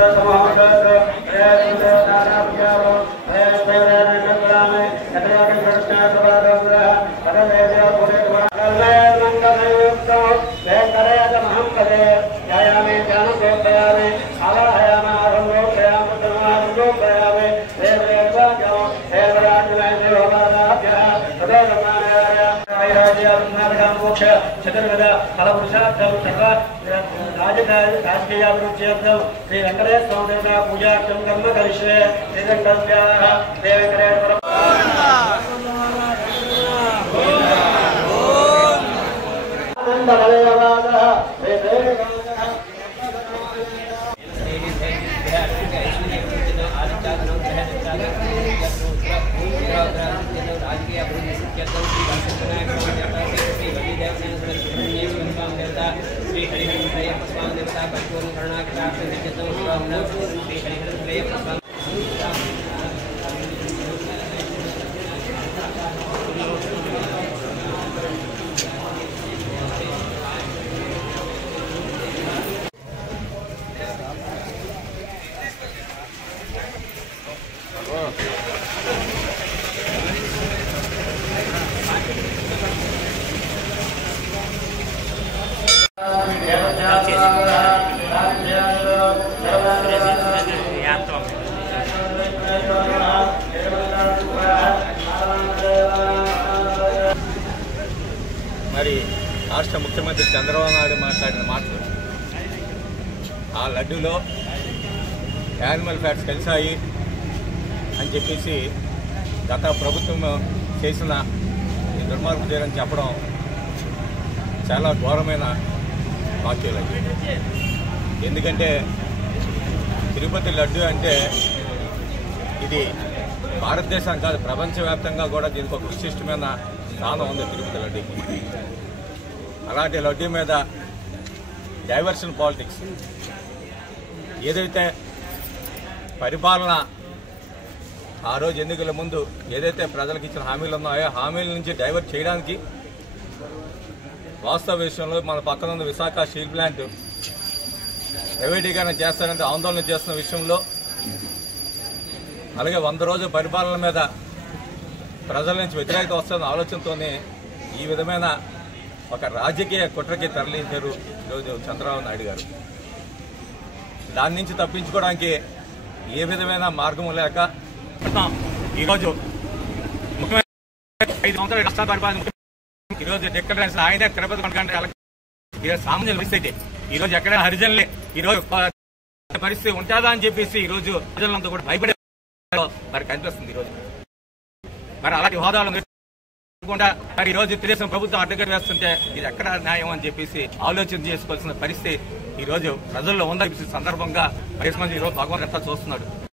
చతుర్వేద ఫలపురుషార్థం సర్వ రాజకీయాభివృద్ధ్యర్థం శ్రీ వెంకటేశ్వర స్వామి దేవతా పూజార్థం కర్మ కరిష్యే శ్రీరంగస్యాః శ్రీ వెంకటేశ్వర श्री हरिहर स्वामी देवता परिपूर्ण करुणाकटाक्ष श्री हरिहर మరి రాష్ట్ర ముఖ్యమంత్రి చంద్రబాబు నాయుడు మాట్లాడిన మాటలు ఆ లడ్డూలో యానిమల్ ఫ్యాట్స్ కలిసాయి అని చెప్పేసి గత ప్రభుత్వం చేసిన ఈ దుర్మార్గం చేయని చెప్పడం చాలా ఘోరమైన వాక్యాలు. ఎందుకంటే తిరుపతి లడ్డు అంటే ఇది భారతదేశం కాదు ప్రపంచవ్యాప్తంగా కూడా దీనికి ఒక విశిష్టమైన స్థానం ఉంది తిరుపతి లడ్డూకి. అలాంటి లడ్డూ మీద డైవర్షన్ పాలిటిక్స్ ఏదైతే పరిపాలన ఆ రోజు ఎన్నికల ముందు ఏదైతే ప్రజలకు ఇచ్చిన హామీలు ఉన్నాయో హామీల నుంచి డైవర్ట్ చేయడానికి వాస్తవ విషయంలో మన పక్కన ఉన్న విశాఖ స్టీల్ ప్లాంట్ ప్రైవేటీకరణ చేస్తారంటే ఆందోళన చేస్తున్న విషయంలో అలాగే 100 రోజుల పరిపాలన మీద ప్రజల నుంచి వ్యతిరేకత వస్తున్న ఆలోచనతోనే ఈ విధమైన ఒక రాజకీయ కుట్రకి తరలించారు ఈరోజు చంద్రబాబు నాయుడు గారు. దాని నుంచి తప్పించుకోవడానికి ఏ విధమైన మార్గం లేక ఈరోజు ముఖ్యమైన 5 సంవత్సరాల రాష్ట్ర పరిపాలన ఈరోజు ఎక్కడ ఆయన తిరుపతి ఈరోజు సామాన్య పరిస్థితి ఈరోజు ఎక్కడ హరిజనులే ఈరోజు పరిస్థితి ఉంటుందా అని చెప్పేసి ఈరోజు ప్రజలంతా కూడా భయపడే మరి కనిపిస్తుంది. ఈరోజు మరి అలాంటి హోదాలు మరి ఈరోజు తెలుగుదేశం ప్రభుత్వం అడ్డగడి వేస్తుంటే ఇది ఎక్కడ న్యాయం అని చెప్పేసి ఆలోచన చేసుకోవాల్సిన పరిస్థితి ఈరోజు ప్రజల్లో ఉందని సందర్భంగా ఈరోజు భగవంతుడు ఎట్లా చూస్తున్నాడు.